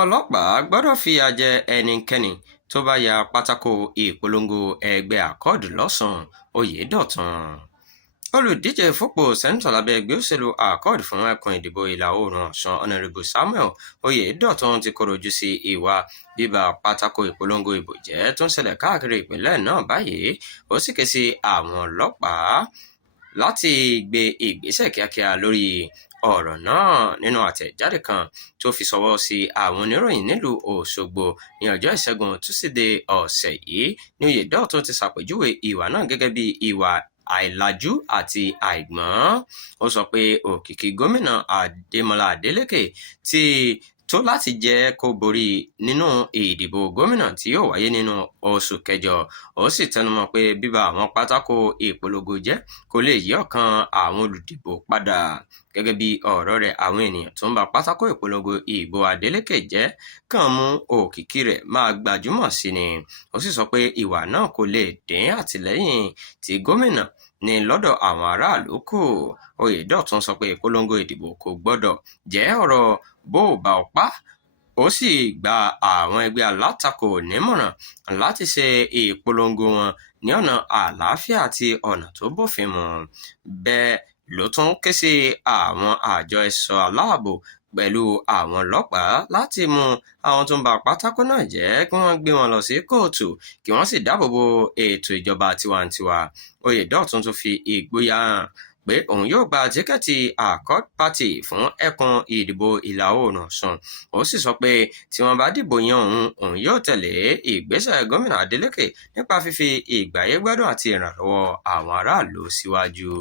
ọlọ́pàá gbọ́dọ̀ fìyà jẹ ẹnikẹ́ni tó bá ya pátákó ìpolongo ẹgbẹ́ akọ́ọ̀dù lọ́sùn oyèdọ̀tun. olùdíje fúnpò sẹ́ńtọ̀ lábẹ́ ẹgbẹ́ òṣèlú accord fún ẹkùn ìdìbò ìlà oòrùn ọ̀ṣun ọ̀nàrẹ́bù samuel oyèdọ̀tun ti kọ̀rọ̀jú sí ìwà bíba pátákó ìpolongo ìbò jẹ́ tó ń ṣẹlẹ̀ káàkiri ìpínlẹ̀ náà báyìí. ó sì ké sí àwọn ọlọ́pàá láti gbé ìgbésẹ̀ kíákíá lórí ọ̀rọ̀ náà. nínú àtẹ̀jáde kan tó fi ṣọwọ́ sí àwọn oníròyìn nílùú òṣogbo ní ọjọ́ ìṣẹ́gun túsídẹ̀ẹ́ ọ̀sẹ̀ yìí ní oyèdọ̀tun ti ṣàpèjúwe ìwà náà gẹ́gẹ́ bí ìwà àìlàjú àti àìgbọ́n. ó sọ pé òkìkí gómìnà adémọlá adélèké ti tó láti jẹ́ kó borí nínú ìdìbò gómìnà tí yóò wáyé nínú oṣù kẹjọ. ó sì tẹnumọ́ pé bíba àwọn pátákó ìpolongo jẹ́ kó lè yí ọkàn àwọn olùdìbò padà. gẹ́gẹ́ bí ọ̀rọ̀ rẹ̀, àwọn ènìyàn tó ń ba pátákó ìpolongo ìbò Adeleke jẹ́ kàn mú òkìkí rẹ̀ máa gbajúmọ̀ sí ni. ó sì sọ pé ìwà náà kò lè dín àtìlẹ́yìn tí gómìnà ní lọ́dọ̀ àwọn aráàlú kù. oyèdọ̀tun sọ pé ìpolongo ìdìbò kò gbọ́dọ̀ jẹ́ ọ̀rọ̀ bó o bá o pa. ó sì gba àwọn ẹgbẹ́ alátakò nímọ̀ràn láti ṣe ìpolongo wọn ní ọ̀nà àlàáfíà àti ọ̀nà tó bófin mu. bẹ́ẹ̀ ló tún ké sí àwọn àjọ ẹ̀ṣọ́ aláàbò pẹ̀lú àwọn ọlọ́pàá láti mú àwọn tó ń ba pátákó náà jẹ́ kí wọ́n gbé wọn lọ sí kóòtù kí wọ́n sì dáàbò bo ètò ìjọba tiwantiwa. oyèdọ̀tun tún fi ìgboyà hàn pé òun yóò gba tíkẹ́ẹ̀tì Accord Party fún ẹkùn ìdìbò ìlà oòrùn ọ̀ṣun. ó sì sọ pé tí wọ́n bá dìbò yan òun yóò tẹ̀lé ìgbésẹ̀ gómìnà Adeleke nípa fífi ìgbáyégbádùn àti ìrànlọ́wọ́ àwọn aráàlú síwájú.